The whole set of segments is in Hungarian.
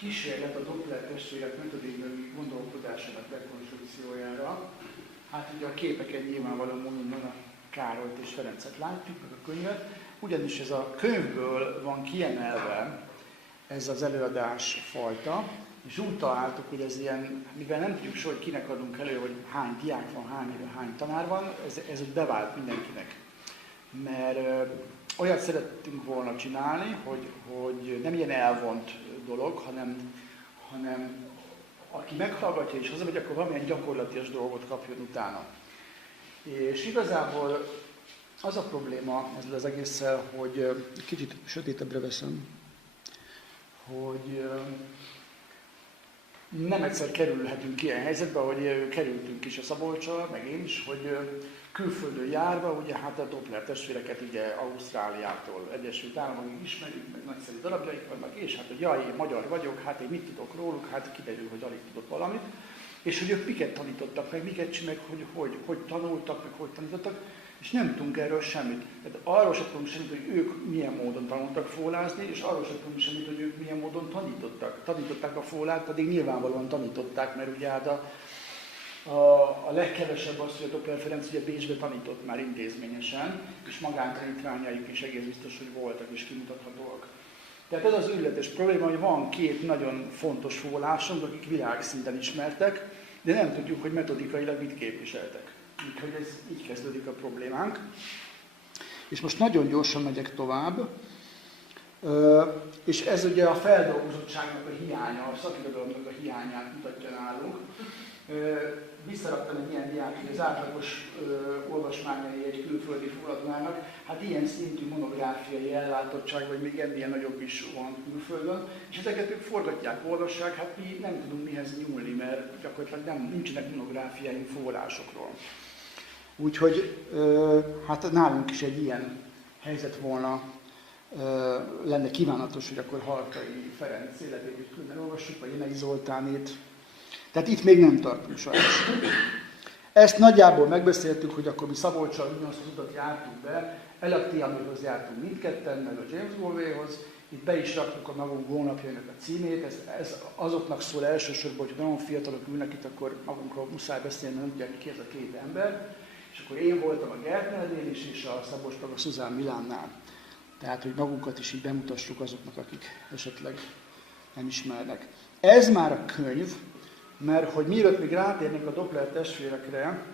kísérlet a Doppler testvérek metodikai gondolkodásának rekonstrukciójára. Hát ugye a képeken nyilvánvalóan mondom, a Károlyt és Ferencet látjuk, meg a könyvet, ugyanis ez a könyvből van kiemelve ez az előadás fajta, és úgy találtuk, hogy ez ilyen, mivel nem tudjuk soha, hogy kinek adunk elő, hogy hány diák van, hány éve, hány tanár van, ez úgy bevált mindenkinek. Mert olyat szerettünk volna csinálni, hogy nem ilyen elvont dolog, hanem aki meghallgatja és hazamegy, akkor valamilyen gyakorlatias dolgot kapjon utána. És igazából az a probléma ezzel az egésszel, hogy kicsit sötétebbre veszem, hogy nem egyszer kerülhetünk ilyen helyzetbe, hogy kerültünk is a Szabolccsal, meg én is, hogy külföldön járva, ugye hát a Doppler testvéreket ugye Ausztráliától, Egyesült Államokig ismerjük, meg nagyszerű darabjaik vannak, és hát, hogy jaj, én magyar vagyok, hát én mit tudok róluk, hát kiderül, hogy alig tudok valamit. És hogy ők miket tanítottak meg, miket csinálják, hogy tanultak, meg hogy tanítottak, és nem tudunk erről semmit. Tehát arról sem tudunk semmit, hogy ők milyen módon tanultak fólázni, és arról sem tudunk semmit, hogy ők milyen módon tanítottak. Tanították a fólát, pedig nyilvánvalóan tanították, mert ugye hát a legkevesebb az, hogy a Doppler Ferenc ugye Bécsbe tanított már intézményesen, és magántanítványaik is egész biztos, hogy voltak és kimutathatóak. Tehát ez az ügyletes probléma, hogy van két nagyon fontos fólásunk, akik világszinten ismertek, de nem tudjuk, hogy metodikailag mit képviseltek. Úgyhogy ez így kezdődik a problémánk. És most nagyon gyorsan megyek tovább. És ez ugye a feldolgozottságnak a hiánya, a szakirodalomnak a hiányát mutatja nálunk. Visszaraktam egy ilyen diát, hogy az átlagos olvasmányai egy külföldi fólatnának, hát ilyen szintű monográfiai ellátottság, vagy még ennél nagyobb is van külföldön, és ezeket ők forgatják, olvassák, hát mi nem tudunk mihez nyúlni, mert gyakorlatilag nincsenek monográfiai fórásokról. Úgyhogy hát nálunk is egy ilyen helyzet volna, lenne kívánatos, hogy akkor Harkai Ferenc életét is külön olvassuk, vagy Jenei Zoltánét. Tehát itt még nem tartunk sajnos. Ezt nagyjából megbeszéltük, hogy akkor mi Szabolccsal ugyanazt az utat jártunk be, Elaktiamihoz jártunk mindketten, meg a James Baldwinhoz, itt be is raktuk a magunk honlapjainak a címét, ez azoknak szól elsősorban, hogy nagyon fiatalok ülnek itt, akkor magunkról muszáj beszélni, nem tudják, ki ez a két ember. És akkor én voltam a Gertnernél is, és a Szabolcs meg a Szuzán Milánnál. Tehát, hogy magunkat is így bemutassuk azoknak, akik esetleg nem ismernek. Ez már a könyv, mert hogy mielőtt még rátérnénk a Doppler testvérekre,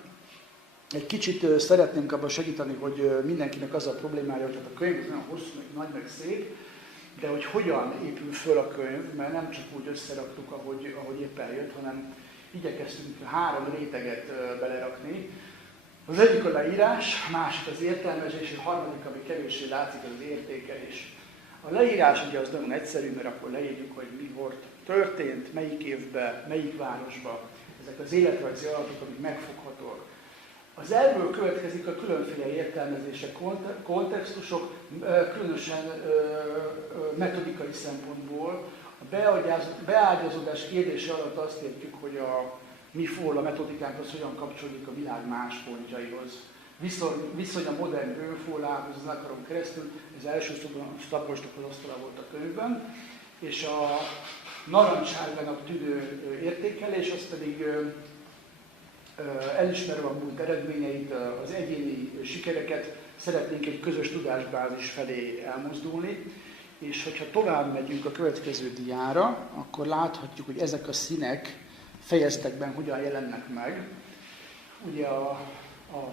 egy kicsit szeretnénk abban segíteni, hogy mindenkinek az a problémája, hogy a könyv nagyon hosszú, meg nagy, meg szép, de hogy hogyan épül föl a könyv, mert nem csak úgy összeraktuk, ahogy éppen jött, hanem igyekeztünk 3 réteget belerakni. Az egyik a leírás, a másik az értelmezés, a harmadik, ami kevéssé látszik, az értékelés. A leírás ugye az nagyon egyszerű, mert akkor leírjuk, hogy mi volt történt, melyik évben, melyik városban. Ezek az életrajzi adatok, amik megfoghatóak. Az ebből következik a különféle értelmezések, kontextusok, különösen metodikai szempontból. A beágyazódás kérdése alatt azt értjük, hogy a mi fóla metodikánk az hogyan kapcsolódik a világ más pontjaihoz. Viszony a modern bőfólához, az akarom keresztül, ez elsősorban a Szabolcsnak az asztala volt a könyvben, és a narancssárgának tűnő értékelés, az pedig elismerve a múlt eredményeit, az egyéni sikereket, szeretnénk egy közös tudásbázis felé elmozdulni, és hogyha tovább megyünk a következő diára, akkor láthatjuk, hogy ezek a színek fejezetekben hogyan jelennek meg. Ugye a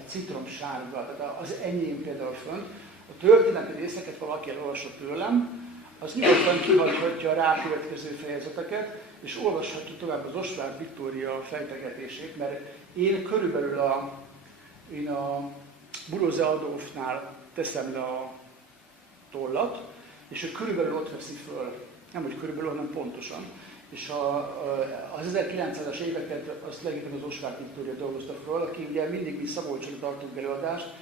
citromsárga, tehát az enyém például fönn, a történeti részeket valaki elolvasott tőlem, az nyugodtan kihagyhatja a rákövetkező fejezeteket, és olvashatja tovább az Osvárd Viktória fejtegetését, mert én körülbelül a Buróze Adolfnál teszem le a tollat, és ő körülbelül ott veszi föl, nem hogy körülbelül, hanem pontosan. És az 1900-as éveket azt leginkább az Osvárd Viktória dolgozta föl, aki ugye mindig mi Szabolcsra tartunk előadást,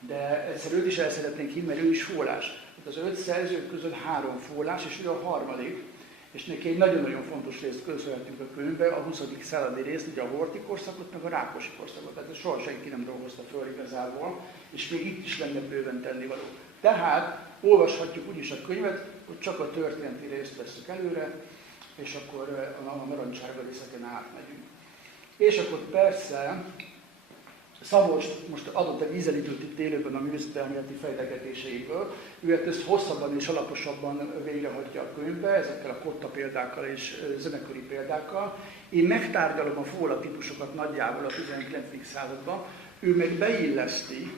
de egyszer őt is el szeretnénk hinni, mert ő is fólás. Az 5 szerzők közül 3 fólás, és ő a harmadik, és neki egy nagyon-nagyon fontos részt köszönhetünk a könyvbe, a 20. századi részt, ugye a Horthy korszakot, meg a Rákosi korszakot, tehát soha senki nem dolgozta föl igazából, és még itt is lenne bőven tennivaló. Tehát olvashatjuk úgyis a könyvet, hogy csak a történeti részt veszük előre, és akkor a narancsárga részeken átmegyünk. És akkor persze Szabolcs most adott egy ízelítőt itt élőben a művészetelméleti fejtegetéseiből, ő ezt hosszabban és alaposabban végrehajtja a könyvbe, ezekkel a kotta példákkal és zenekari példákkal. Én megtárgyalom a fóla típusokat nagyjából a 19. században, ő meg beilleszti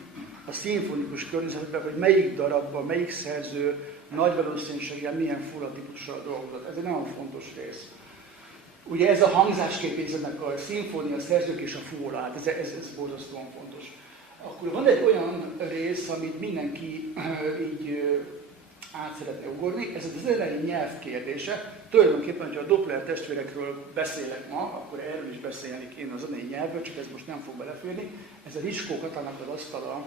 a szimfonikus környezetbe, hogy melyik darabban, melyik szerző nagy valószínűséggel milyen fóla típussal dolgozott. Ez egy nagyon fontos rész. Ugye ez a hangzásképésznek a szimfónia, a szerzők és a fóla, hát ez borzasztóan fontos. Akkor van egy olyan rész, amit mindenki így át szeretne ugorni, ez az elején nyelv kérdése. Tulajdonképpen, hogyha a Doppler testvérekről beszélek ma, akkor erről is beszélni kéne a zenei nyelvről, csak ez most nem fog beleférni. Ez a Riskó Katanak az asztala,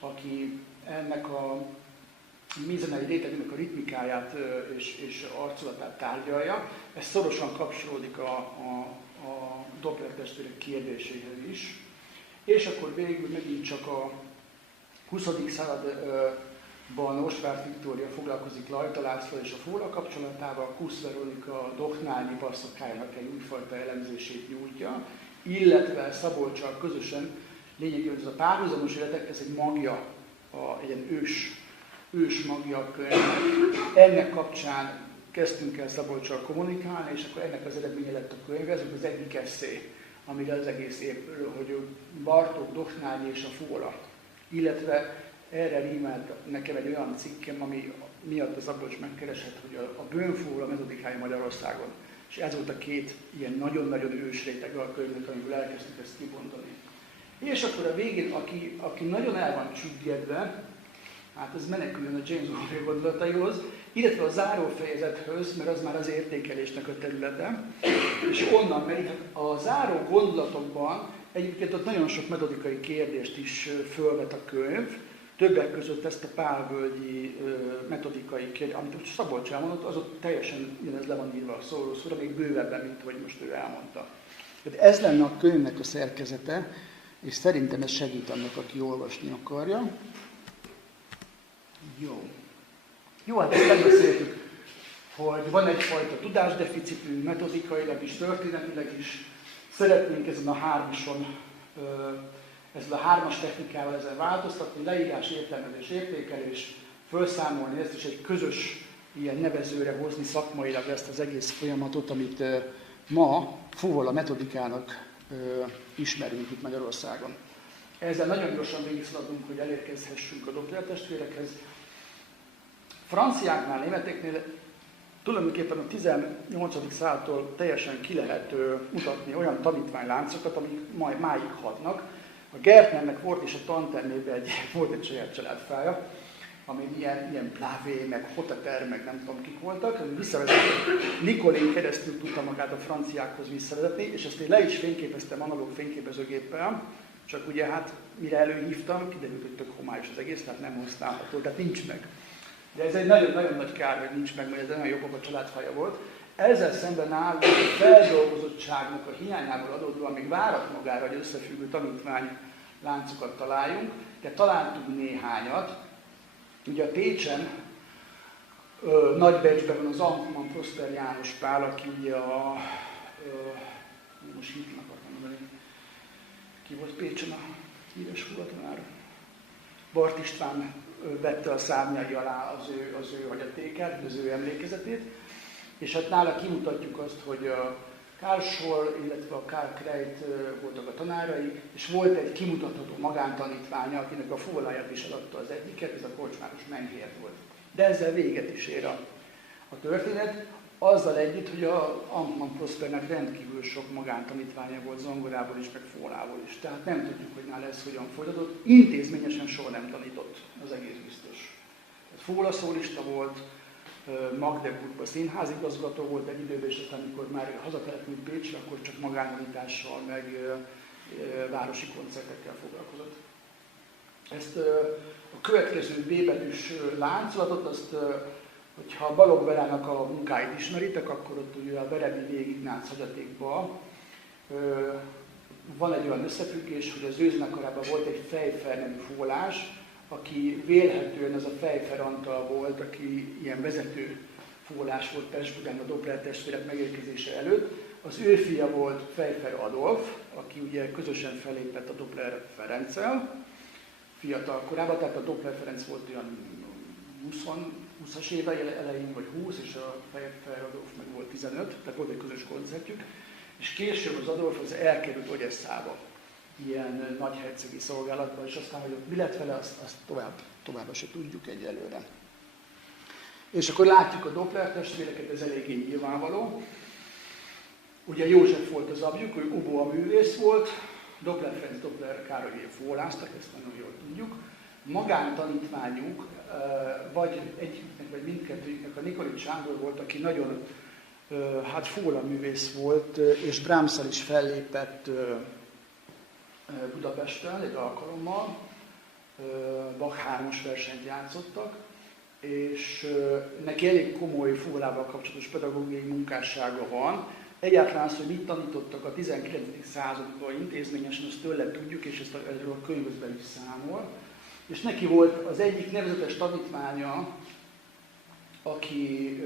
aki ennek a mi zenei rétegének a ritmikáját és arculatát tárgyalja. Ez szorosan kapcsolódik a Doppler testvérek kérdéséhez is. És akkor végül megint csak a 20. században Osváth Viktória foglalkozik Lajta László és a fóla kapcsolatával, Kusz Veronika Doknányi basszakájának egy újfajta elemzését nyújtja, illetve Szabolccsal közösen lényegében ez a párhuzamos életek, ez egy magja, egy ilyen ős magja könyvnek. Ennek kapcsán kezdtünk el Szabolccsal kommunikálni, és akkor ennek az eredménye lett a könyv, ez az egyik esszé, amire az egész épül, hogy Bartók, Doknányi és a fóla. Illetve erre rímelt nekem egy olyan cikkem, ami miatt a Szabolcs megkeresett, hogy a bőnfóla metodikája Magyarországon. És ez volt a két ilyen nagyon-nagyon ős rétege a könyvnek, amiből elkezdtük ezt kibontani. És akkor a végén, aki nagyon el van csüggedve, hát ez meneküljön a James Baldwin gondolataihoz, illetve a zárófejezethöz, mert az már az értékelésnek a területe, és onnan, mert a záró gondolatokban egyébként ott nagyon sok metodikai kérdést is fölvet a könyv, többek között ezt a pálvölgyi metodikai kérdést, amit Szabolcs elmondott, az ott teljesen ez le van írva a szóról, még bővebben, mint hogy most ő elmondta. Tehát ez lenne a könyvnek a szerkezete, és szerintem ez segít annak, aki olvasni akarja. Jó, hát ezt megbeszéltük, hogy van egyfajta tudásdeficitünk, metodikailag is, történetileg is. Szeretnénk ezen a ezzel a hármas technikával ezen változtatni, leírás, értelmezés, értékelés, felszámolni ezt, és egy közös ilyen nevezőre hozni szakmailag ezt az egész folyamatot, amit ma fóla metodikának ismerünk itt Magyarországon. Ezzel nagyon gyorsan végigszaladunk, hogy elérkezhessünk a Doppler testvérekhez. Franciáknál, németeknél tulajdonképpen a 18. századtól teljesen ki lehet mutatni olyan tanítványláncokat, amik majd máig hatnak. A Gertnernek volt is a tantermében volt egy saját családfája, ami ilyen Plavé, meg Hoteter, meg nem tudom kik voltak, Nicolén keresztül tudta magát a franciákhoz visszavezetni, és ezt én le is fényképeztem analóg fényképezőgéppel, csak ugye hát mire előhívtam, kiderült, hogy tök homályos az egész, tehát nem használható, tehát nincs meg. De ez egy nagyon-nagyon nagy kár, hogy nincs meg, mert ez nagyon jobb a családfája volt. Ezzel szemben áll, hogy a feldolgozottságnak a hiányából adódóan még várat magára, hogy összefüggő tanítvány láncokat találjunk, de találtunk néhányat. Ugye a Pécsen, Nagybecsben van az Amtmann Prosper János Pál, aki ugye most hittem akartam mondani, ki volt Pécsen a híres fulatanár. Bart István vette a szárnyai alá az ő hagyatékát, az ő emlékezetét, és hát nála kimutatjuk azt, hogy a Karl Scholl, illetve a Karl Kreit voltak a tanárai, és volt egy kimutatható magántanítványa, akinek a fóláját is adta az egyiket, ez a Korcsmáros Menghért volt. De ezzel véget is ér a történet, azzal együtt, hogy a Amtmann Prospernek rendkívül sok magántanítványa volt zongorából is, meg fólából is. Tehát nem tudjuk, hogy nála ez hogyan folytatott. Intézményesen soha nem tanított, az egész biztos. Fólaszólista volt, Magdeburgban színházigazgató volt egy időben, és aztán amikor már haza kellett mint Pécsre, akkor csak magántanítással, meg városi koncertekkel foglalkozott. Ezt a következő B betűs láncolatot, azt, hogyha Balogh Verának a munkáit ismeritek, akkor ott ugye a Beredi Vég Ignác hagyatékban van egy olyan összefüggés, hogy az ő zenekarában volt egy Pfeiffer nevű fólás, aki vélhetően ez a Pfeiffer Antal volt, aki ilyen vezető fúvolás volt Pest-Budán a Doppler testvérek megérkezése előtt. Az ő fia volt Pfeiffer Adolf, aki ugye közösen fellépett a Doppler Ferenccel fiatal korában, tehát a Doppler Ferenc volt olyan 20-as éve elején, vagy 20, és a Pfeiffer Adolf meg volt 15, tehát volt egy közös koncertjük. És később az Adolf az elkerült Odesszába, ilyen nagyhercegi szolgálatba, és aztán, hogy ott mi lett vele, azt tovább se tudjuk egyelőre. És akkor látjuk a Doppler testvéreket, ez eléggé nyilvánvaló. Ugye József volt az apjuk, ő Ubo a művész volt, Doppler Ferenc, Doppler Károly fúvoláztak, ezt nagyon jól tudjuk. Magántanítványuk, vagy egyiknek, vagy mindkettőjüknek a Nikolics Sándor volt, aki nagyon fúvola művész volt, és Brahmsszal is fellépett Budapesten egy alkalommal, Bach 3-as versenyt játszottak, és neki elég komoly fúvolával kapcsolatos pedagógiai munkássága van. Egyáltalán az, hogy mit tanítottak a 19. században intézményesen, azt tőle tudjuk, és ezt erről a könyvben is számol. És neki volt az egyik nevezetes tanítványa, aki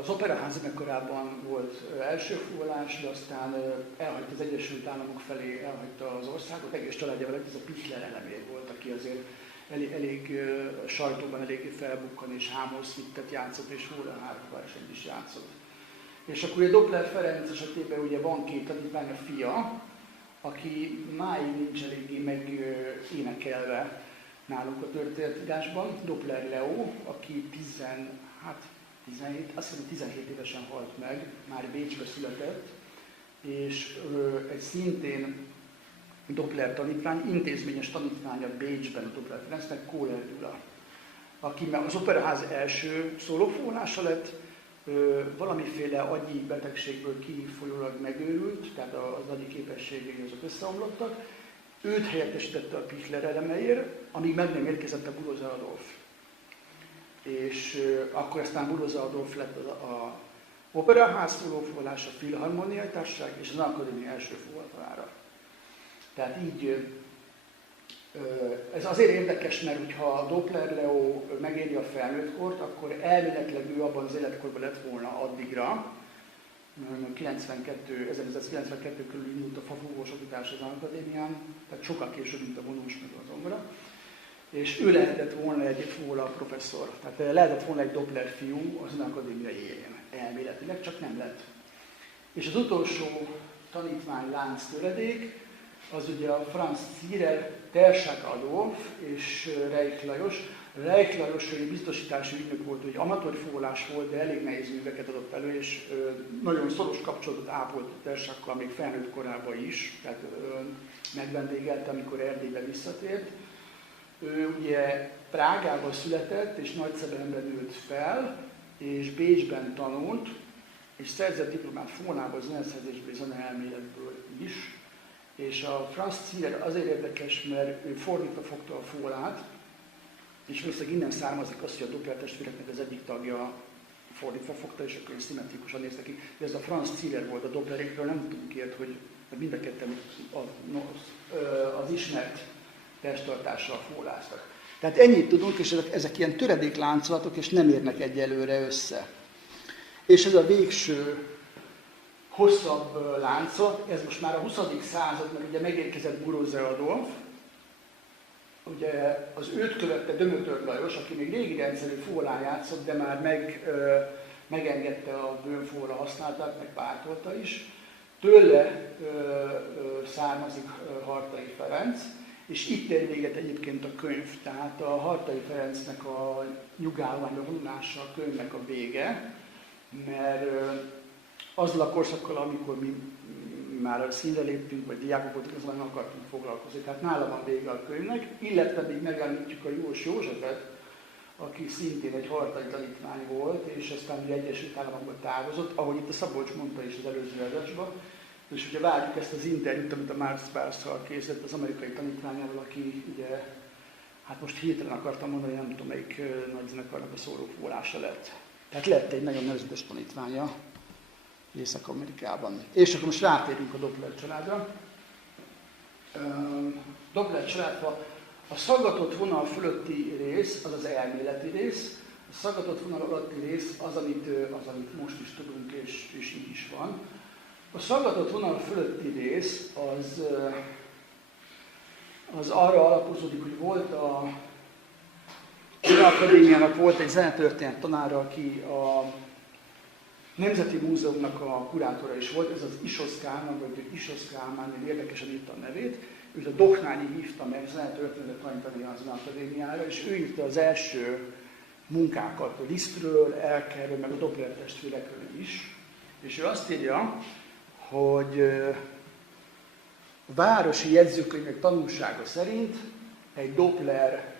az Operaház zenekarában volt első fúvolás, de aztán elhagyta az Egyesült Államok felé, elhagyta az országot, egész családjával ez a Pichler elemér volt, aki azért elég sajtóban eléggé felbukkan, és Hámorszwittet játszott, és fúvóversenyt is játszott. És akkor a Doppler Ferenc esetében ugye van két tanítvány, a fia, aki máig nincs eléggé megénekelve nálunk a történetírásban, Doppler Leo, aki 17 évesen halt meg, már Bécsbe született, és egy szintén Doppler tanítvány, intézményes tanítványa Bécsben a Doppler Ferencnek, Kohler Gyula, aki az Operaház első szólófúvolása lett, valamiféle agyi betegségből kifolyólag megőrült, tehát az agyi képességei azok összeomlottak. Őt helyettesítette a Pichler elemeért, amíg meg nem érkezett a Buloza Adolf. És akkor aztán Buloza Adolf lett a Operaház szólófúvolás, a Filharmoniai Társaság és az Akadémia első fúvoltanára. Tehát így, ez azért érdekes, mert ha a Doppler Leo megéri a felnőttkort, akkor elméletileg ő abban az életkorban lett volna addigra, 1992 körül indult a fafúvós oktatás az Akadémián, tehát sokkal később, mint a vonós meg az zongora. És ő lehetett volna egy fúvola professzor, tehát lehetett volna egy Doppler fiú az akadémiai élén, elméletileg, csak nem lett. És az utolsó tanítványlánc töredék, az ugye a Franz Zierer, Tersák Adolf és Reich Lajos. Reich Lajos egy biztosítási ügynök volt, hogy amatőr fúvolás volt, de elég nehéz műveket adott elő, és nagyon szoros kapcsolatot ápolt Tersákkal még felnőtt korában is, tehát megvendégelte, amikor Erdélybe visszatért. Ő ugye Prágában született, és Nagyszebenben nőtt fel, és Bécsben tanult, és szerzett diplomát fúvolából, zeneszerzésből és zeneelméletből is. És a Franz Zierer azért érdekes, mert ő fordítva fogta a fúvolát, és valószínűleg innen származik az, hogy a Doppler testvéreknek az egyik tagja fordítva fogta, és akkor szimmetrikusan néztek ki. De ez a Franz Zierer volt a Dopplerékről, nem tudunk ilyet, hogy mind a ketten az ismert testtartással fúvoláztak. Tehát ennyit tudunk, és ezek ilyen töredékláncolatok, és nem érnek egyelőre össze. És ez a végső hosszabb láncot, ez most már a 20. század, mert ugye megérkezett Buloza Adolf, ugye az őt követte Dömötör Lajos, aki még régi rendszerű fúvolán játszott, de már megengedte a bőnfúvola használatát, meg pártolta is. Tőle származik Hartai Ferenc, és itt ér véget egyébként a könyv, tehát a Hartai Ferencnek a nyugállományba vonulása a könyvnek a vége, mert azzal a korszakkal, amikor mi már a színre léptünk, vagy diákok voltunk, azzal nem akartunk foglalkozni. Tehát nála van vége a könyvnek, illetve még megemlítjük a Jós Józsefet, aki szintén egy hartai tanítvány volt, és aztán Egyesült Államokban távozott, ahogy itt a Szabolcs mondta is az előző adásban. És ugye várjuk ezt az interjút, amit a Marx Barszal készített az amerikai tanítványával, aki ugye, hát most hirtelen akartam mondani, nem tudom melyik nagy zenekarnak a szólófúvolása lett. Tehát lett egy nagyon nevezetes tanítványa Észak-Amerikában. És akkor most rátérünk a Doppler családra. Doppler családra a szaggatott vonal fölötti rész, az az elméleti rész, A szaggatott vonal alatti rész az, amit most is tudunk, és így is van. A szaggatott vonal fölötti rész az arra alapozódik, hogy volt a Akadémiának volt egy zenetörténet tanára, aki a Nemzeti Múzeumnak a kurátora is volt, ez az Isos Kálmán, vagy Isos Kálmán, érdekesen írta a nevét. Őt a Doknányi hívta meg zenetörténetet tanítani az Akadémiára, és ő írta az első munkákat a Lisztről, Elkerről, meg a Doppler testvérekről is. És ő azt írja, hogy a városi jegyzőkönyvek tanúsága szerint egy Doppler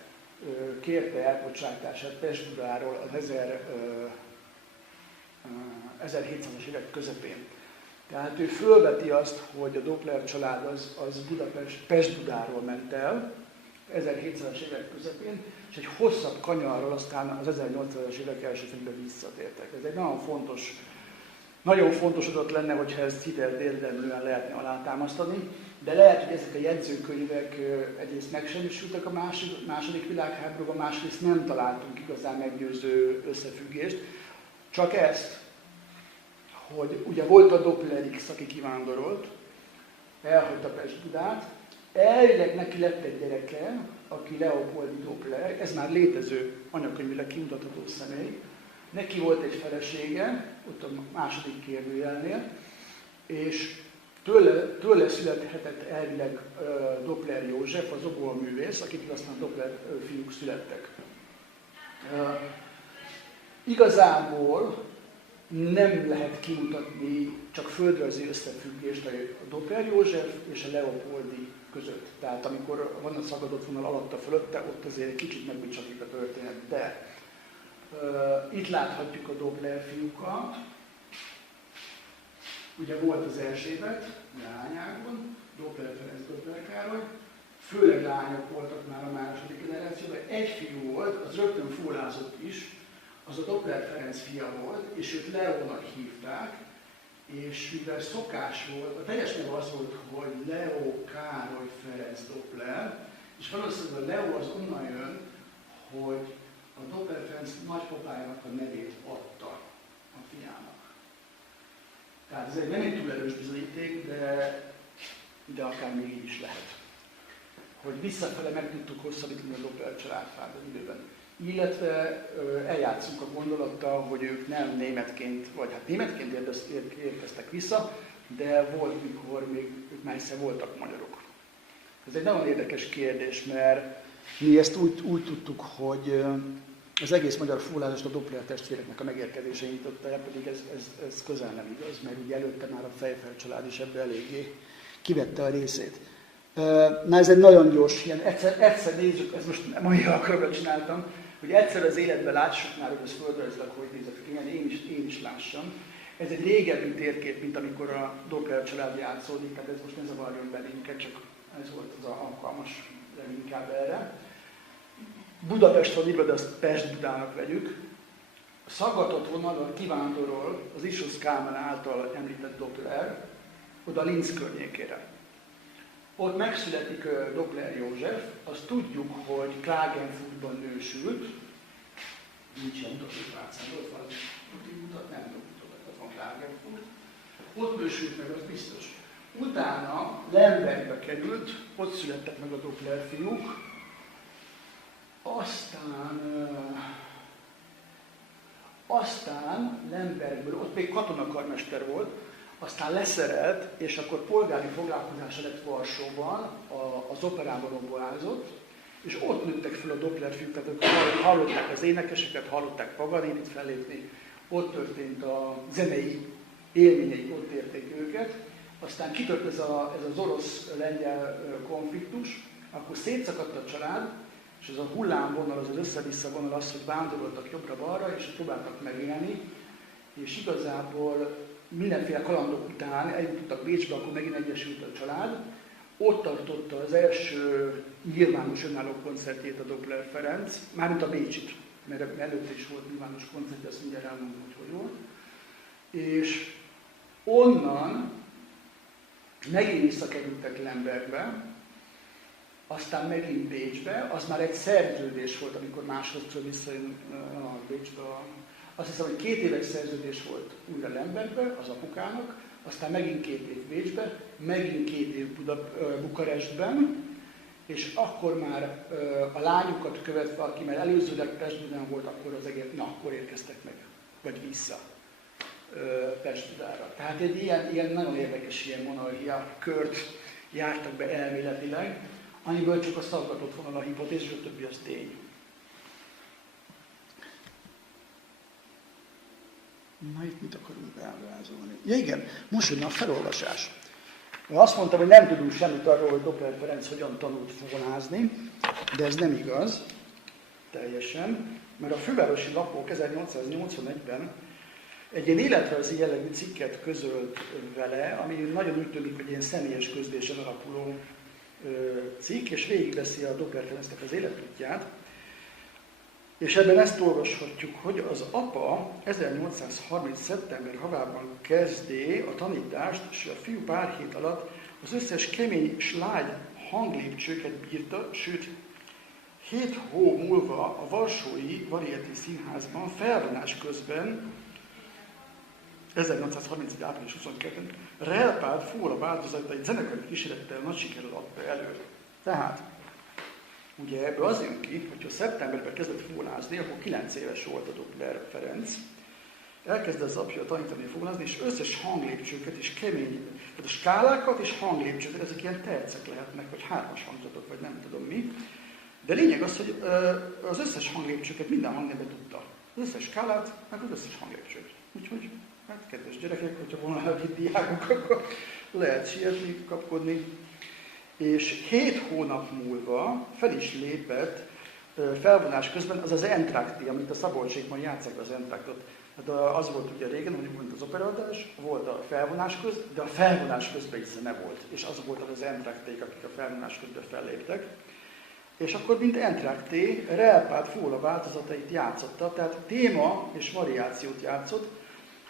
kérte elbocsátását Pest-Budáról az 1700-as évek közepén. Tehát ő fölveti azt, hogy a Doppler család az Pest-Budáról ment el 1700-as évek közepén, és egy hosszabb kanyarról aztán az 1800-as évek első felében visszatértek. Ez egy nagyon fontos adat lenne, hogyha ezt hiteldérdemlően lehetne alátámasztani, de lehet, hogy ezek a jegyzőkönyvek egyrészt megsemmisültek a második világháborúban, másrészt nem találtunk igazán meggyőző összefüggést. Csak ezt, hogy ugye volt a Doppler X, aki kivándorolt, elhagyta Pest-Budát, elvileg neki lett egy gyereke, aki Leopoldi Doppler, ez már létező anyakönyvileg kimutatható személy. Neki volt egy felesége, ott a második kérdőjelnél, és tőle születhetett elvileg Doppler József, az oboeművész, akik aztán Doppler fiúk születtek. Igazából nem lehet kimutatni csak földrajzi összefüggést a Doppler József és a Leopoldi között. Tehát amikor van a szaggatott vonal alatta fölötte, ott azért egy kicsit megbicsaklik a történet. De itt láthatjuk a Doppler fiúkat. Ugye volt az Erzsébet, leányágon, Doppler Ferenc, Doppler Károly, főleg lányok voltak már a második generációban. Egy fiú volt, az rögtön fúlázott is, az a Doppler Ferenc fia volt, és őt Leónak hívták, és mivel szokás volt, a teljes neve az volt, hogy Leó Károly Ferenc Doppler, és valószínűleg a Leó az onnan jön, hogy a Doppler Ferenc nagypapájának a nevét adta a fiának. Tehát ez nem egy túl erős bizonyíték, de akár még így is lehet. Hogy visszafele meg tudtuk hosszabbítani a Doppler családfát az időben. Illetve eljátszunk a gondolattal, hogy ők nem németként, vagy hát németként érkeztek vissza, de volt, mikor még ők már hiszen voltak magyarok. Ez egy nagyon érdekes kérdés, mert mi ezt úgy tudtuk, hogy az egész magyar fúlázást a Doppler testvéreknek a megérkezése nyitotta el, pedig ez közel nem igaz, mert ugye előtte már a Pfeiffer család is ebbe eléggé kivette a részét. Na ez egy nagyon gyors, ilyen egyszer nézzük, ezt most mai alkalomra csináltam, hogy egyszer az életben lássuk már, hogy ez földrajzilag hogy nézett ki, én is lássam. Ez egy régebbi térkép, mint amikor a Doppler család játszódik, tehát ez most ne zavarjon bennünket, csak ez volt az alkalmas leginkább erre. Budapest van írva, de azt Pest-Budának vegyük. A szaggatott vonalon kivándorol az Isos Kálmán által említett Doppler oda Linz környékére. Ott megszületik Doppler József, azt tudjuk, hogy Klagenfurtban nősült, nincs ilyen mutatópálcán, ott van, nem ott van Klagenfurt. Ott nősült meg, az biztos. Utána Lembergbe került, ott születtek meg a Doppler fiúk, aztán Lembergből, ott még katonakarmester volt, aztán leszerelt, és akkor polgári foglalkozása lett Varsóban, az operában oborázott, és ott nőttek fel a Doppler fiúk, tehát hallották az énekeseket, hallották Paganinit fellépni, ott történt a zenei élményeik, ott érték őket. Aztán kitört ez az orosz-lengyel konfliktus, akkor szétszakadt a család, és ez a hullámvonal, az össze-vissza vonal az, hogy vándoroltak jobbra-balra, és próbáltak megélni, és igazából mindenféle kalandok után eljutottak Bécsbe, akkor megint egyesült a család. Ott tartotta az első nyilvános önálló koncertjét a Doppler Ferenc, mármint a bécsit, mert előtte is volt nyilvános koncertje, azt mindjárt elmondom, hogy volt. És onnan megint visszakerültek Lembergbe, aztán megint Bécsbe, az már egy szerződés volt, amikor másodszor visszajön Bécsbe. Azt hiszem, hogy 2 éves szerződés volt újra Lembergbe, az apukának, aztán megint 2 év Bécsbe, megint 2 év Bukarestben, és akkor már a lányukat követve, aki már előzőleg Pest-Budán volt, akkor érkeztek meg, vagy vissza Pest-Budára. Tehát egy ilyen nagyon érdekes ilyen monarchia kört jártak be elméletileg, amiből csak a szaggatott vonal a hipotézis, a többi az tény. Na itt mit akarunk beábrázolni? Ja igen, most jönne a felolvasás. Azt mondtam, hogy nem tudunk semmit arról, hogy Doppler Ferenc hogyan tanult fogalázni, de ez nem igaz, teljesen, mert a Fővárosi Lapok 1881-ben egy ilyen életrajzi jellegű cikket közölt vele, ami nagyon úgy tűnik, hogy ilyen személyes közlésen alapuló cikk, és végigveszi a Doppler Ferencnek az életútját. És ebben ezt olvashatjuk, hogy az apa 1830. szeptember havában kezdi a tanítást, és a fiú pár hét alatt az összes kemény slágy hanglépcsőket bírta, sőt 7 hó múlva a Varsói Varieté Színházban felvonás közben 1831. április 22-en Relpád Fóla változatait zenekari kísérettel nagy sikerrel adta elő. Tehát ugye ebből az jön ki, hogyha szeptemberben kezdett fólázni, akkor 9 éves volt a Doppler Ferenc. Elkezdte az apja tanítani fólázni, és összes hanglépcsőket és kemény, tehát a skálákat és hanglépcsőket, ezek ilyen tercek lehetnek, vagy 3-as hangzatok, vagy nem tudom mi. De lényeg az, hogy az összes hanglépcsőket minden hangnemben tudta. Az összes skálát, meg az összes hanglépcsőt. Úgyhogy, hát kedves gyerekek, hogyha volna itt diákok, akkor lehet sietni, kapkodni. És 7 hónap múlva fel is lépett felvonás közben az entracti, amit a Szabolcsék majd játsszák az entractot. Hát az volt ugye régen, hogy volt az operaadás, volt a felvonás köz, de a felvonás közben is zene volt. És az volt az entracték, akik a felvonás közben felléptek. És akkor mint entracté Relpád Fóla változatait játszotta, tehát téma és variációt játszott.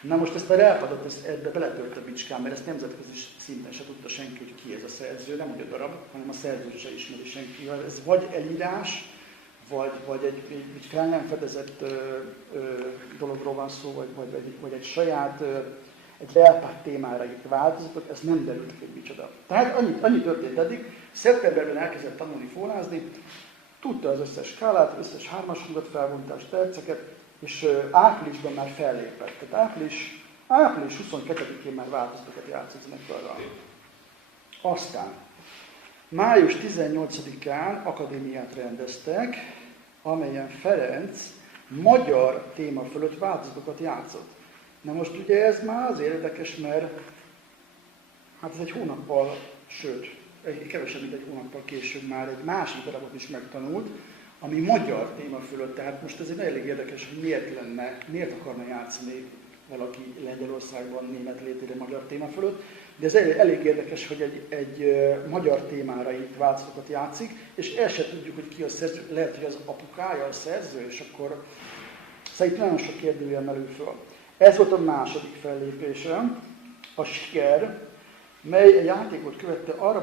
Na most ezt a Relpádot ebbe beletört a bicskán, mert ezt nemzetközi szinten se tudta senki, hogy ki ez a szerző, nem úgy a darab, hanem a szerzőt se ismeri senki. Ez vagy elírás, vagy egy fel nem fedezett dologról van szó, vagy egy saját, egy Relpád témára írt változatot, ez nem derült ki, hogy micsoda. Tehát annyi történt eddig, szeptemberben elkezdett tanulni fólázni, tudta az összes skálát, összes 3-as hangot, felvontást, terceket, és áprilisban már fellépett. Tehát április 22-én már változatokat játszott zenekarral. Aztán május 18-án akadémiát rendeztek, amelyen Ferenc magyar téma fölött változatokat játszott. Na most ugye ez már azért érdekes, mert hát ez egy hónappal, sőt, kevesebb, mint egy hónappal később már egy másik darabot is megtanult, ami magyar téma fölött. Tehát most ez egy elég érdekes, hogy miért akarna játszani valaki Lengyelországban német létére magyar téma fölött, de ez elég érdekes, hogy egy magyar témára itt változatokat játszik, és el sem tudjuk, hogy ki a szerző, lehet, hogy az apukája a szerző, és akkor szerintem nagyon sok kérdőjel merül föl. Ez volt a második fellépése, a siker, mely a játékot követte, arra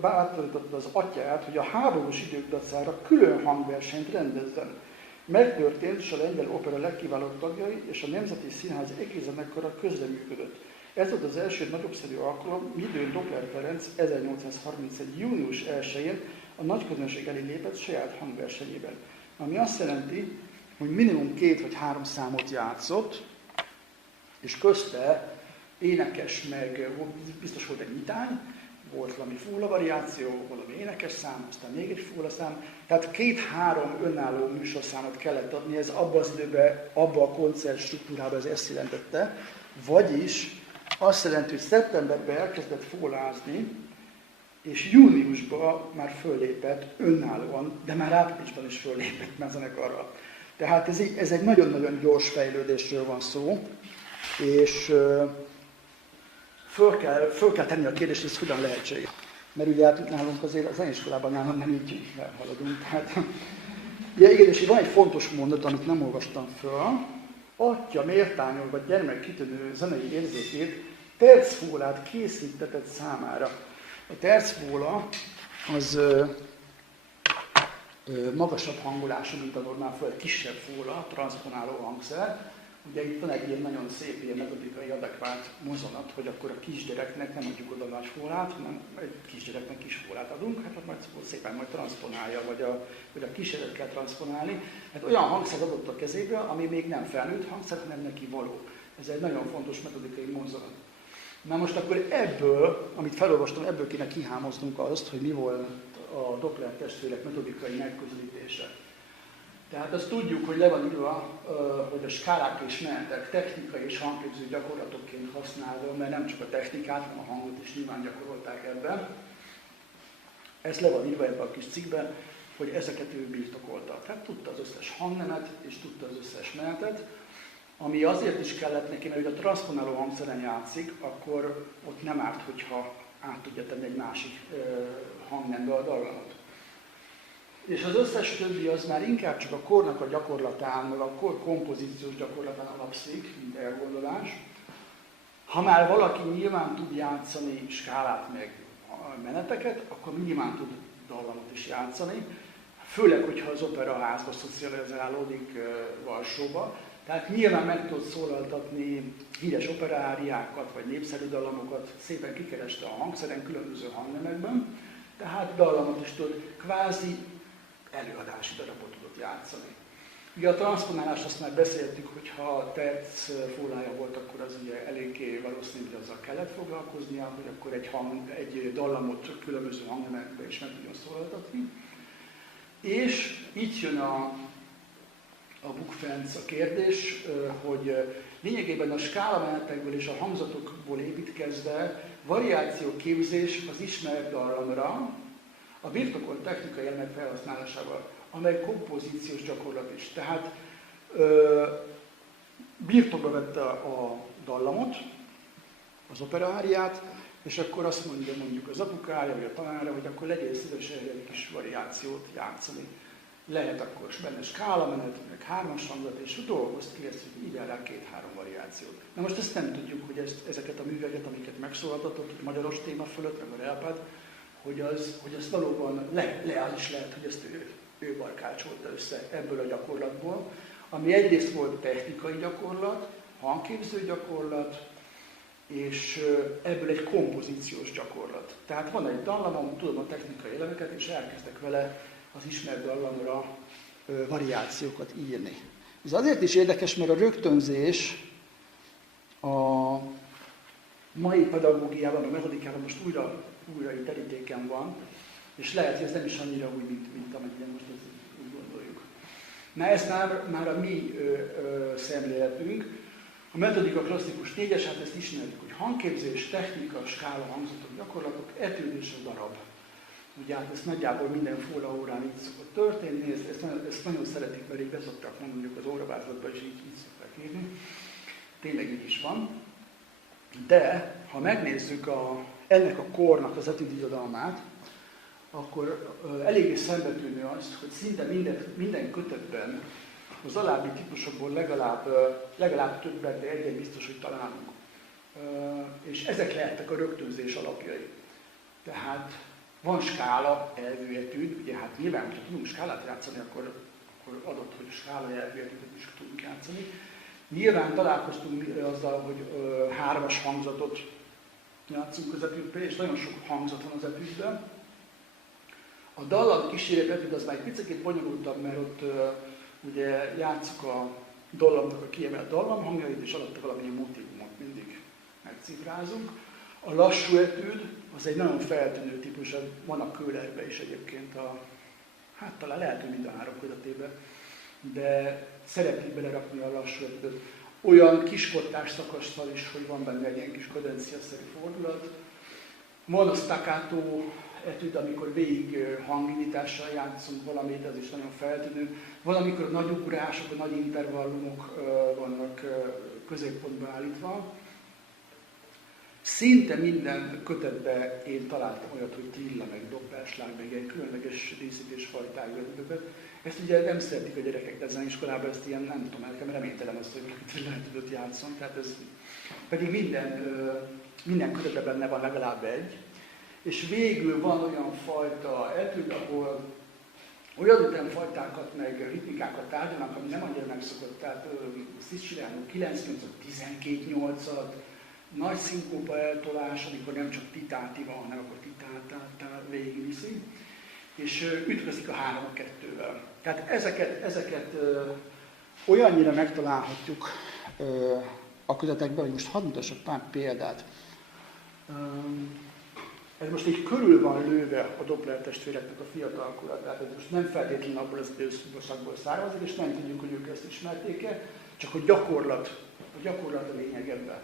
bátorította az atyát, hogy a háborús idők dacára külön hangversenyt rendezzen. Megtörtént, és a lengyel opera legkiválóbb tagjai és a Nemzeti Színház egész zenekara közreműködött. Ez volt az első nagyobbszerű alkalom, midőn Doppler Ferenc 1831. június 1-én a nagy közönség elé lépett saját hangversenyében. Ami azt jelenti, hogy minimum 2 vagy 3 számot játszott, és közte énekes, meg biztos volt egy nyitány, volt valami fóla variáció, valami énekes szám, aztán még egy fóla szám. Tehát 2-3 önálló műsorszámot kellett adni, ez abban az időben, abban a koncert struktúrában ez ezt jelentette. Vagyis azt jelenti, hogy szeptemberben elkezdett fólázni, és júniusban már föllépett önállóan, de már áprilisban is föllépett már zenekarral. Tehát ez egy nagyon-nagyon gyors fejlődésről van szó, és föl kell tenni a kérdést, hogy ez hogyan lehetséges. Mert ugye hát nálunk azért a zeneiskolában nálam nem így haladunk. Tehát, ugye igen, és van egy fontos mondat, amit nem olvastam föl. Atya méltányolva gyermek kitűnő zenei érzékét tercfólát készítetett számára. A tercfóla az magasabb hangolású, mint a normál föld, kisebb fóla, transzponáló hangszer. Ugye itt van egy ilyen nagyon szép ilyen metodikai adekvát mozanat, hogy akkor a kisgyereknek nem adjuk oda nagy fólát, hanem egy kisgyereknek kis fólát adunk, hát majd szépen majd transzponálja, vagy a kísérlet kell transzponálni. Hát olyan hangszer adott a kezébe, ami még nem felnőtt hangszer, hanem neki való. Ez egy nagyon fontos metodikai mozanat. Na most akkor ebből, amit felolvastam, ebből kéne kihámoznunk azt, hogy mi volt a Doppler testvérek metodikai megközelítése. Tehát azt tudjuk, hogy le van írva, hogy a skálák és menetek technikai és hangképző gyakorlatokként használva, mert nem csak a technikát, hanem a hangot is nyilván gyakorolták ebben. Ez le van írva ebben a kis cikkben, hogy ezeket ő birtokolta. Tehát tudta az összes hangnemet és tudta az összes menetet, ami azért is kellett neki, mert hogy a transzponáló hangszeren játszik, akkor ott nem árt, hogyha át tudja tenni egy másik hangnembe a dallamot. És az összes többi az már inkább csak a kornak a gyakorlatán, meg a kor kompozíciós gyakorlatán alapszik, mint elgondolás. Ha már valaki nyilván tud játszani skálát meg meneteket, akkor nyilván tud dallamot is játszani. Főleg, hogyha az operaházba szocializálódik Varsóba. Tehát nyilván meg tud szólaltatni híres operáriákat, vagy népszerű dallamokat, szépen kikereste a hangszeren, különböző hangnemekben. Tehát dallamot is tud, kvázi előadási darabot tudott játszani. Ugye a transzponálást azt már beszéltük, hogy ha terc fólája volt, akkor az ugye eléggé valószínű, hogy azzal kellett foglalkoznia, hogy akkor egy dallamot különböző hangnemekben is meg tudjon szólaltatni. És itt jön a bukfenc, a kérdés, hogy lényegében a skálamenetekből és a hangzatokból építkezve variációképzés az ismert dallamra, a birtokolt technikai elemek felhasználásával, amely kompozíciós gyakorlat is. Tehát birtokba vette a dallamot, az operaáriát, és akkor azt mondja mondjuk az apukája vagy a tanára, hogy akkor legyél szíves egy kis variációt játszani. Lehet akkor benne skálamenet, meg hármas hangzat, és dolgozt ki ezt, hogy így áll rá 2-3 variációt. Na most ezt nem tudjuk, hogy ezeket a műveket, amiket megszólaltatott magyaros téma fölött, meg a Relpád, hogy az valóban leáll is lehet, hogy ezt ő barkácsolta össze ebből a gyakorlatból, ami egyrészt volt technikai gyakorlat, hangképző gyakorlat, és ebből egy kompozíciós gyakorlat. Tehát van egy dallamom, tudom a technikai elemeket, és elkezdek vele az ismert dallamra variációkat írni. Ez azért is érdekes, mert a rögtönzés a mai pedagógiában, a metodikában most újra egy terítéken van, és lehet, hogy ez nem is annyira úgy, mint amennyire most úgy gondoljuk. Na ez már a mi szemléletünk. A metodika klasszikus 4-es, hát ezt ismerjük, hogy hangképzés, technika, skála, hangzatok, gyakorlatok, etűd és a darab. Ugye hát ezt nagyjából minden fóla órán így szokott történni, ezt nagyon szeretik, mert így beszokták mondjuk az óravázlatban is így szokták írni. Tényleg így is van. De, ha megnézzük ennek a kornak az etűdirodalmát, akkor eléggé szembetűnő az, hogy szinte minden kötetben az alábbi típusokból legalább többet, de egyen biztos, hogy találunk. És ezek lehettek a rögtönzés alapjai. Tehát van skála, elvű etűd, ugye hát nyilván, ha tudunk skálát játszani, akkor adott, hogy skála, elvű etűdet is tudunk játszani. Nyilván találkoztunk azzal, hogy 3-as hangzatot játszunk az etűdbe, és nagyon sok hangzat van az etűdben. A dallam kísérlet etűd az már egy picit bonyolultabb, mert ott ugye játsszuk a dallamnak a kiemelt dallamhangjait, és alatta valamilyen motívumot mindig megcibrázunk. A lassú etűd az egy nagyon feltűnő típus, van a Köhlerben is egyébként, hát talán lehet, hogy mind a 3 kötetében, de szeretnék belerakni a lassú etűdöt. Olyan kiskottás szakasszal is, hogy van benne egy ilyen kis kadenciaszerű fordulat. Van a staccato etűd, amikor végig hangindítással játszunk valamit, ez is nagyon feltűnő. Valamikor nagy ugrások, a nagy intervallumok vannak középpontba állítva. Szinte minden kötetben én találtam olyat, hogy trilla, meg doppelschlag, meg ilyen különleges díszítésfajtájú etűdöket. Ezt ugye nem szeretik a gyerekek, de ezen iskolában ezt ilyen nem tudom, nekem reménytelen az, hogy valaki trillát tudott játszani. Tehát ez pedig minden kötetben benne van legalább egy. És végül van olyan fajta etüd, ahol olyan ütemfajtákat meg ritmikákat tárgyalnak, ami nem annyira megszokott, tehát Siciliano 9-8-12-8-at, nagy szinkópa eltolás, amikor nem csak titáti van, hanem akkor titátá végigviszi, és ütközik a 3-2-vel. Tehát ezeket olyannyira megtalálhatjuk a kötetekben, hogy most hadd mutassak pár példát. Ez most így körül van lőve a Doppler testvéreknek a fiatalkora, tehát ez most nem feltétlenül abból az időszakból származik, és nem tudjuk, hogy ők ezt ismerték-e, csak a gyakorlat a lényeg ebben.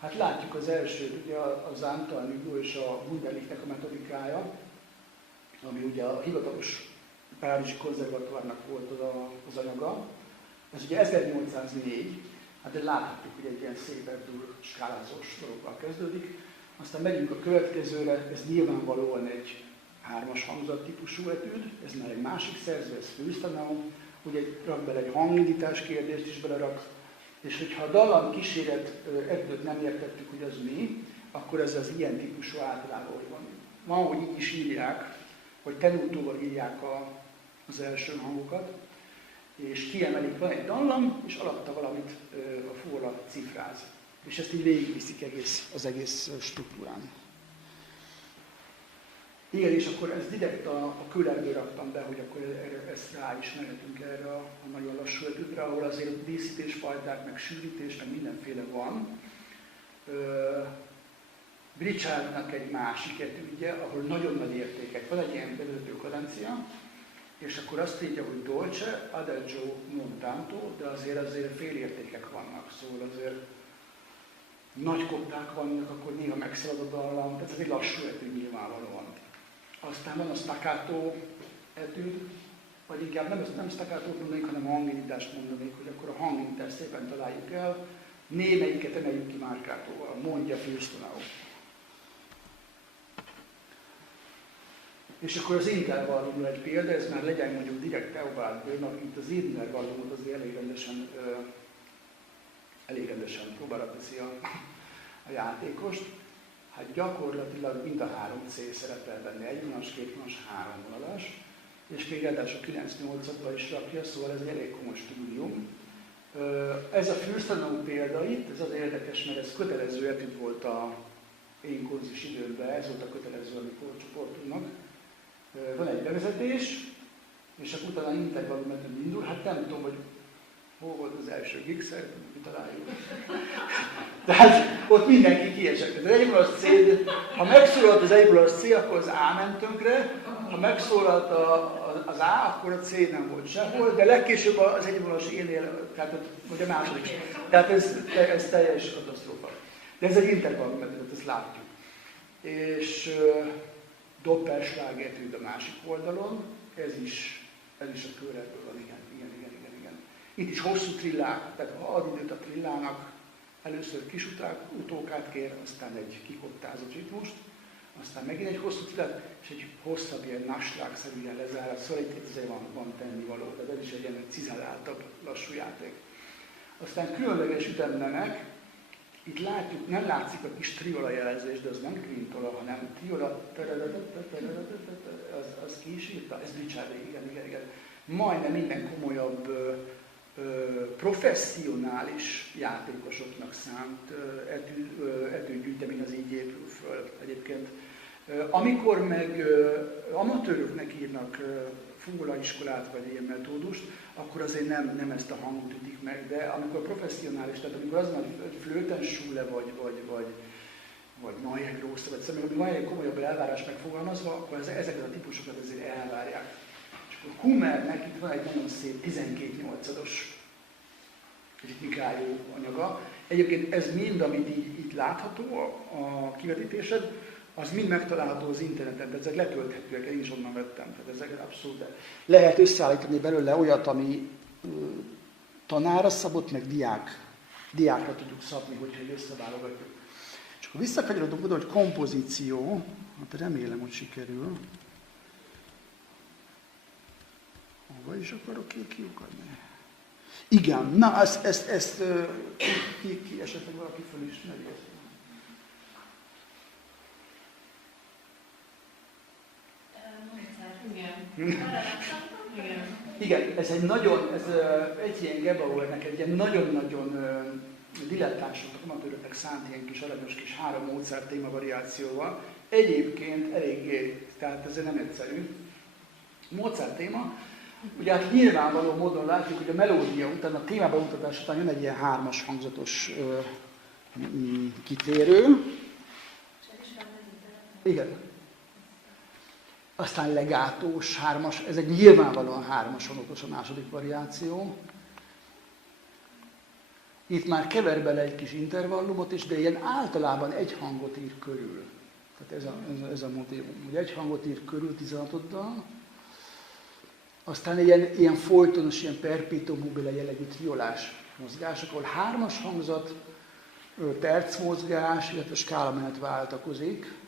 Hát látjuk az elsőt, ugye az Antoine Hugo és a Wunderlichnek a metodikája, ami ugye a hivatalos párizsi konzervatóárnak volt az anyaga. Ez ugye 1804, hát de láthatjuk, hogy egy ilyen szép dur skálázós dologgal kezdődik. Aztán megyünk a következőre, ez nyilvánvalóan egy 3-as hangzat típusú etüd, ez már egy másik szerző, ez Fürstenau, ugye rak bele egy hangindítás kérdést is belerak, és hogyha a dallam kíséret etüdöt nem értettük, hogy az mi, akkor ez az ilyen típusú általában van. Van, hogy így is írják, hogy tenutóval írják az első hangokat, és kiemelik, van egy dallam, és alatta valamit a fóra cifráz. És ezt így végigviszik az egész struktúrán. Igen, és akkor ezt direkt a Köhlerből raktam be, hogy akkor ezt ráismerhetünk erre a nagyon lassú etüdre, ahol azért díszítésfajták, meg sűrítés, meg mindenféle van. Brichardnak egy másik etüdje, ahol nagyon nagy értékek van, egy ilyen vezető kadencia, és akkor azt írja, hogy dolce, adagio, non tanto, de azért félértékek vannak, szóval azért nagy kopták vannak, akkor néha megszalad a dallam, tehát ez egy lassú etüd nyilvánvalóan. Aztán van a staccato etüd, vagy inkább nem staccatót mondanék, hanem hangindítást mondanék, hogy akkor a hangindítást szépen találjuk el, némelyiket emeljük ki márkátóval, mondja Fürstenau. És akkor az intervallumra egy példa, ez már legyen mondjuk direkt Theobald Böhmnek, itt az intervallumot azért elég rendesen próbára teszi a játékost. Hát gyakorlatilag mind a 3C szerepel benne, 1 vonalas, 2 vonalas, 3 vonalas, és még ráadásul 9-8-atba is rakja, szóval ez egy elég komoly stúdium. Ez a Fürstenau példa itt, ez az érdekes, mert ez kötelező etüd volt a én kurzis időmben, ez volt a kötelező a mi csoportunknak. Van egy bevezetés, és akkor utána intervallum etüd indul, hát nem tudom, hogy hol volt az első gigszer, találjuk. Tehát ott mindenki kiesett. Az 1 vonalas C, ha megszólalt az 1 vonalas C, akkor az A ment tönkre, ha megszólalt az A, akkor a C nem volt sehol, de legkésőbb az 1 vonalas E-nél, tehát vagy a második. Tehát ez teljes katasztrófa. De ez egy intervallum etüd, ezt látjuk. És Doppelschlag-etüd a másik oldalon, ez is a Köhlerből van, igen. Itt is hosszú trillák, tehát ha ad időt a trillának, először kis utókát kér, aztán egy kikottázott ritmust, aztán megint egy hosszú trillát, és egy hosszabb ilyen nasschlag-szerűen lezárat, szóval itt azért van tennivaló, tehát ez is egy ilyen cizelláltabb lassú játék. Aztán különleges ütemnemek, itt látjuk, nem látszik a kis triola jelzés, de az nem quintola, hanem triola, az ki is írta, ez Brichard, igen. Majdnem minden komolyabb professzionális játékosoknak szánt etüdgyűjtemény az így épül föl egyébként. Amikor meg amatőröknek írnak fungolaiskolát vagy ilyen metódust, akkor azért nem ezt a hangot ütik meg, de amikor professzionális, tehát amikor az van, hogy Flötenschule vagy Neue Grosse, vagy szóval, amikor van egy komolyabb elvárás megfogalmazva, akkor ezeket a típusokat azért elvárják. Kummernek itt van egy nagyon szép 12-8-as ritmikájú anyaga. Egyébként ez mind, amit így látható a kivetítésed, az mind megtalálható az interneten, de ezek letölthetőek, én is onnan vettem, tehát ezeket abszolút lehet összeállítani belőle olyat, ami tanára szabott, meg diákra tudjuk szabni, hogyha összeválogatjuk. És akkor visszakanyarodunk oda, hogy kompozíció, hát remélem, hogy sikerül. Hova is akarok kiukadni? Igen, na ezt ki esetleg valaki fölismeri ezt. Igen, ez egy ilyen Gebauernek egy ilyen nagyon-nagyon dilettánsok, amatőröknek szánt ilyen kis aranyos kis 3 Mozart témavariációval. Egyébként eléggé, tehát ez nem egyszerű. Mozart téma, ugye hát nyilvánvaló módon látjuk, hogy a melódia után, a témába mutatás után jön egy ilyen 3-as hangzatos kitérő. Igen. Aztán legátós, 3-as, ez egy nyilvánvalóan 3-as vonatos a második variáció. Itt már kever bele egy kis intervallumot is, de ilyen általában egy hangot ír körül. Tehát ez a motívum, hogy egy hangot ír körül 16-oddal. Aztán ilyen folytonos, ilyen perpetuum mobile jellegű triolás mozgások, ahol 3-as hangzat, terc mozgás, illetve skálamenet váltakozik.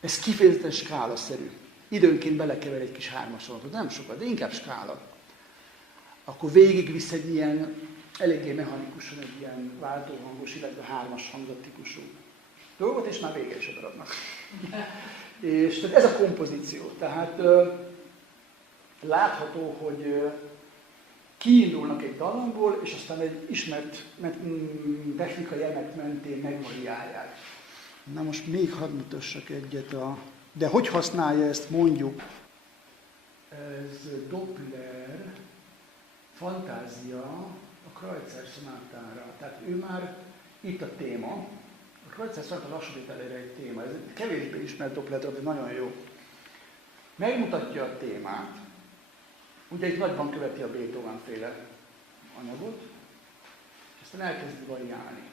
Ez kifejezetten skálaszerű. Időnként belekever egy kis 3-as vonatot, nem sokat, de inkább skála. Akkor végigvisz egy ilyen, eléggé mechanikusan egy ilyen váltóhangos, illetve 3-as hangzat típusú dolgot, és már vége is a darabnak. És tehát ez a kompozíció. Tehát látható, hogy kiindulnak egy dallamból, és aztán egy ismert technikai elemek mentén megvariálják. Na most még hadd mutassak egyet De hogy használja ezt mondjuk? Ez Doppler fantázia a Kreutzer szonátára. Tehát ő már itt a téma. A Kreutzer szonáta lassú vételére egy téma. Ez kevésbé ismert Doppler, de nagyon jó. Megmutatja a témát. Ugye itt nagyban követi a Beethoven-féle anyagot, és aztán elkezdi variálni.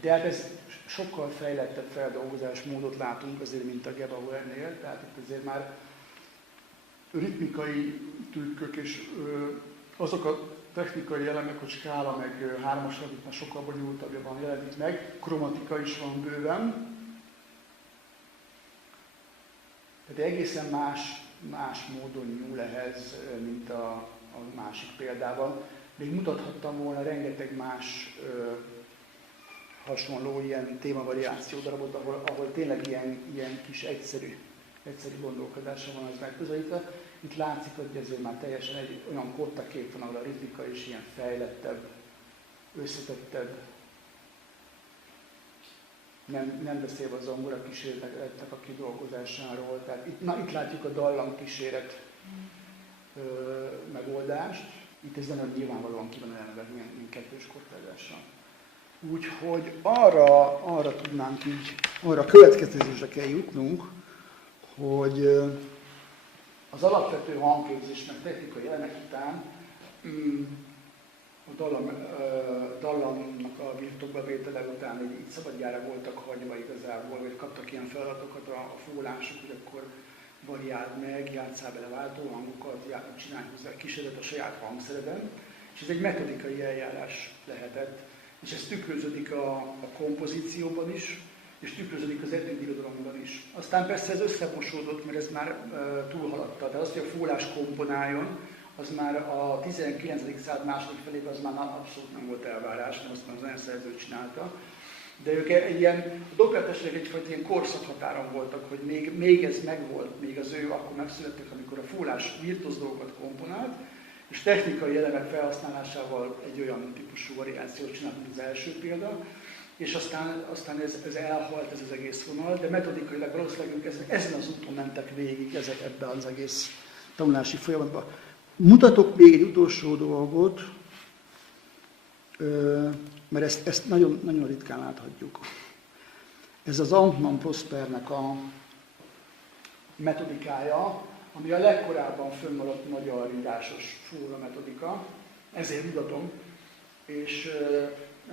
De hát ez sokkal fejlettebb feldolgozásmódot látunk azért, mint a Gebauernél, tehát itt azért már ritmikai trükkök és azok a technikai elemek, hogy skála meg 3-as itt már sokkal bonyolultabban jelenik meg, kromatika is van bőven. Tehát egészen más módon nyúl ehhez, mint a másik példában. Még mutathattam volna rengeteg más hasonló ilyen témavariáció darabot, ahol tényleg ilyen kis egyszerű gondolkodása van az megközelítve. Itt látszik, hogy ezért már teljesen egy olyan kottakép van, ahol a ritmika is ilyen fejlettebb, összetettebb. Nem beszélve a zongora kísérletnek a kidolgozásáról. Tehát itt látjuk a dallam kíséret megoldást. Itt ez nagyon nyilvánvalóan ki van eleve ilyen kettős kortágással. Úgyhogy arra tudnánk így, arra a következtetésre kell jutnunk, hogy az alapvető hangképzésnek technikai elemek után a dallamnak a birtokba vétele után így szabadjára voltak hagyva igazából, vagy kaptak ilyen feladatokat a fólások, hogy akkor variáld meg, játsszál bele váltóhangokat, csinálj hozzá kísérlet a saját hangszereden, és ez egy metodikai eljárás lehetett, és ez tükröződik a kompozícióban is, és tükröződik az etüdirodalomban is. Aztán persze ez összemosódott, mert ez már túlhaladta, de az, hogy a fólás komponáljon, az már a 19. század második felében az már abszolút nem volt elvárás, mert azt már az olyan szerző csinálta. De ők egy ilyen, a Doppler-testvérek egyfajta ilyen korszakhatáron voltak, hogy még ez megvolt, még az ő akkor megszülettek, amikor a fólás virtuóz dolgokat komponált, és technikai elemek felhasználásával egy olyan típusú variációt csinált, mint az első példa, és aztán ez elhalt, ez az egész vonal, de metodikailag valószínűleg ők ezen az úton mentek végig ebben az egész tanulási folyamatban. Mutatok még egy utolsó dolgot, mert ezt nagyon, nagyon ritkán láthatjuk. Ez az Amtmann Prospernek a metodikája, ami a legkorábban fönnmaradt magyar írásos fóra metodika, ezért mutatom, és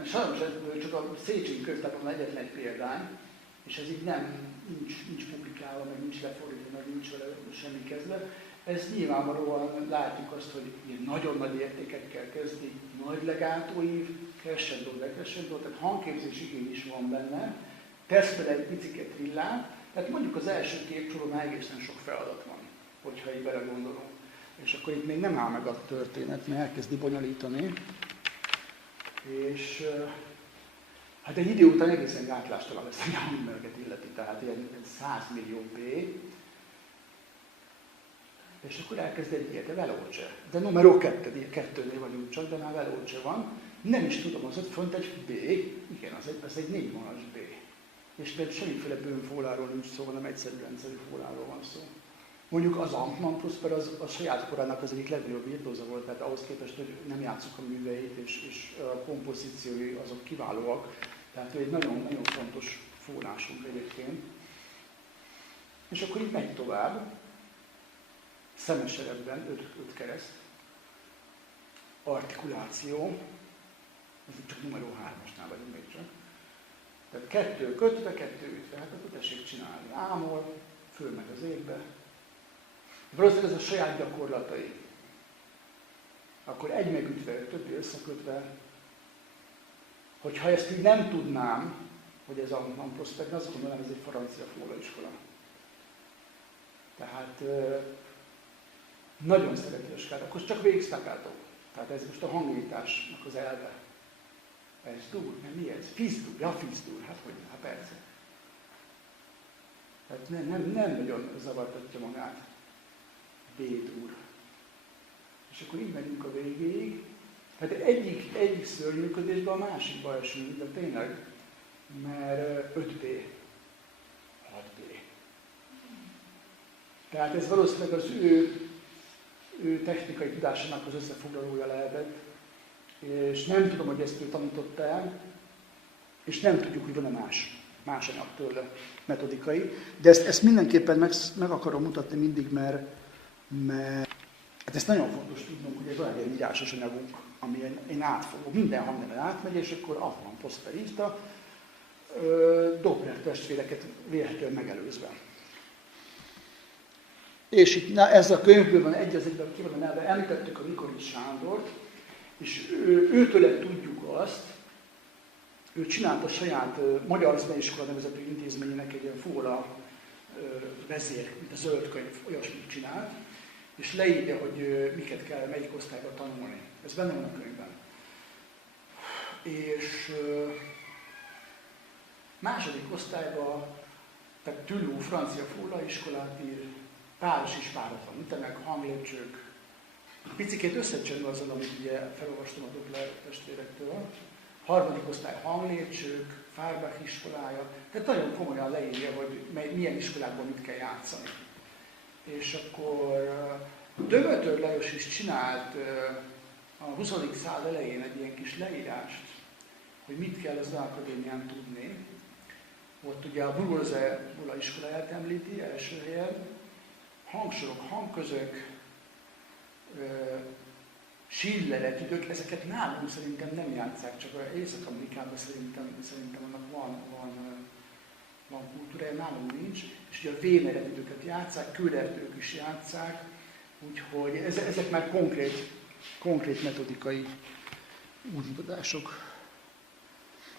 sajnos csak a Széchenyi Könyvtárban egyetlen egy példány, és ez így nincs publikálva, meg nincs lefordítva, meg nincs vele semmi kezdve. Ez nyilvánvalóan látjuk azt, hogy ilyen nagyon nagy értékekkel kezdi, nagy legátóív, crescendo, decrescendo, tehát hangképzés igény is van benne, tesz bele egy picike trillát, tehát mondjuk az első képsorban már egészen sok feladat van, hogyha így belegondolunk. És akkor itt még nem áll meg a történet, mert elkezdi bonyolítani. És hát egy idő után egészen gátlástalan lesz a hangműveleket illeti, tehát ilyen 100 millió P. És akkor elkezd egy ilyet, de veloce. De numero 2-nél vagyunk csak, de már veloce van. Nem is tudom, az ott fönt egy B, igen, az egy 4 vonalas B. És például semmiféle bőnfóláról nincs szó, hanem egyszerű rendszerű fóláról van szó. Mondjuk az Amtmann Prosper az a saját korának az egyik legnagyobb virtuóza volt, tehát ahhoz képest, hogy nem játszuk a műveit, és a kompozíciói azok kiválóak. Tehát ő egy nagyon-nagyon fontos fólásunk egyébként. És akkor itt megy tovább, szemes eredben, 5 kereszt, artikuláció, ez csak numero 3-asnál vagyunk még csak. Tehát 2 kötve, 2 ütve, hát akkor tessék csinálni. Ámol, fölmegy az égbe. Valószínűleg ez a saját gyakorlatai. Akkor egy megütve, többi összekötve. Hogyha ezt így nem tudnám, hogy ez a Amtmann Prosper, azt gondolom, ez egy francia fólaiskola. Tehát nagyon szereti a skát, akkor csak végigszakáltok. Tehát ez most a hangításnak az elve. Ez dur, nem mi ez? Fizdur, ja fizdur, hát hogy, hát persze. Tehát nem nagyon zavartatja magát. B-dur. És akkor így megyünk a végéig. Hát egyik szörnyűködésben a másikba esünk, de tényleg, mert 5B, 6B. Tehát ez valószínűleg az ő technikai tudásának az összefoglalója lehetett, és nem tudom, hogy ezt ő tanította el, és nem tudjuk, hogy van-e más anyag tőle metodikai, de ezt mindenképpen meg akarom mutatni mindig, mert hát ezt nagyon fontos tudnunk, hogy van egy írásos anyagunk, ami egy átfogó, minden hangneven átmegy, és akkor Amtmann Prosper írta, Doppler testvéreket vélhetően megelőzve. És itt ez a könyvből van egy az egyben kivadanálva, említettük a Nikolics Sándort, és őtőle tudjuk azt, ő csinált a saját Magyar Zeneiskola nevezetű intézményének egy ilyen fóla vezér, mint a zöld könyv, olyasmit csinált, és leírja, hogy miket kell melyik osztályban tanulni. Ez benne van a könyvben. És második osztályban, tehát Toulouse francia fólaiskolát ír, páros is páratlan ütemek, hanglépcsők. Picikét összecsönül azon, amit ugye felolvastam a Doppler testvérektől. Harmadik osztály hanglépcsők, Fárbach iskolája, tehát nagyon komolyan leírja, hogy milyen iskolákban mit kell játszani. És akkor Dömötör Lajos is csinált a 20. század elején egy ilyen kis leírást, hogy mit kell az akadémián tudni. Ott ugye a Bourgogne iskoláját említi első helyen, hangsorok, hangközök, Schillerek, idők, ezeket nálunk szerintem nem játsszák, csak Észak-Amerikában szerintem annak van kultúrája, nálunk nincs, és ugye a Wémeret időket játsszák, Köhlertők is játsszák, úgyhogy ezek már konkrét metodikai útmutatások.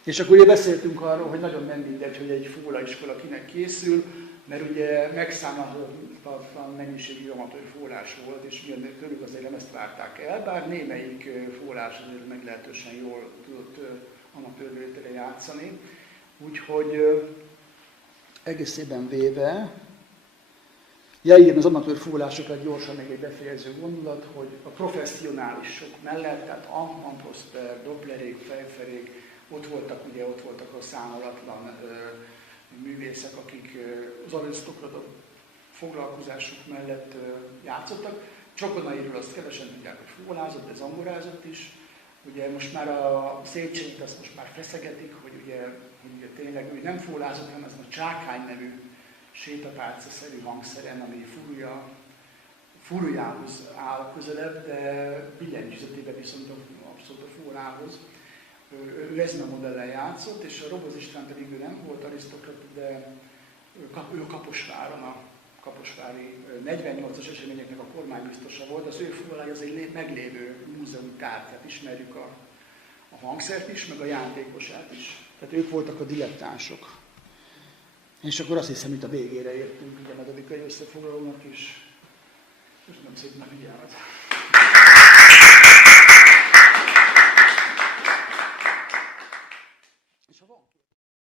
És akkor ugye beszéltünk arról, hogy nagyon nem mindegy, hogy egy fólaiskola kinek készül, mert ugye megszámolhatatlan mennyiségű amatőr fólás volt, és tőlük azért nem ezt várták el, bár némelyik fólás azért meglehetősen jól tudott amatőrvétele játszani. Úgyhogy egészében véve, ja igen, az amatőr fólásokat gyorsan még egy befejező gondolat, hogy a professzionálisok mellett, tehát Amtmann Prosper, Dopplerék, Pfeifferék, ott voltak a számolatlan művészek, akik az arisztokrata foglalkozásuk mellett játszottak. Csokonairól azt kevesen tudják, hogy fólázott, de zongorázott is. Ugye most már a Széchenyit azt most már feszegetik, hogy ugye tényleg ő nem fólázott, hanem ez a Csákány nevű sétapálca-szerű hangszeren, ami fúrójához áll közelebb, de billentyűzetében viszont abszolút a fórához. Ő ezen a modellen játszott, és a Roboz István pedig ő nem volt arisztokrata, de ő Kaposváron, a kaposvári 48-as eseményeknek a kormánybiztosa volt, az ő fólája az egy meglévő múzeumtár, tehát ismerjük a hangszert is, meg a játékosát is. Tehát ők voltak a dilettánsok. És akkor azt hiszem, itt a végére értünk, ugye a metodikai összefoglalónak is. Köszönöm szépen a figyelmet!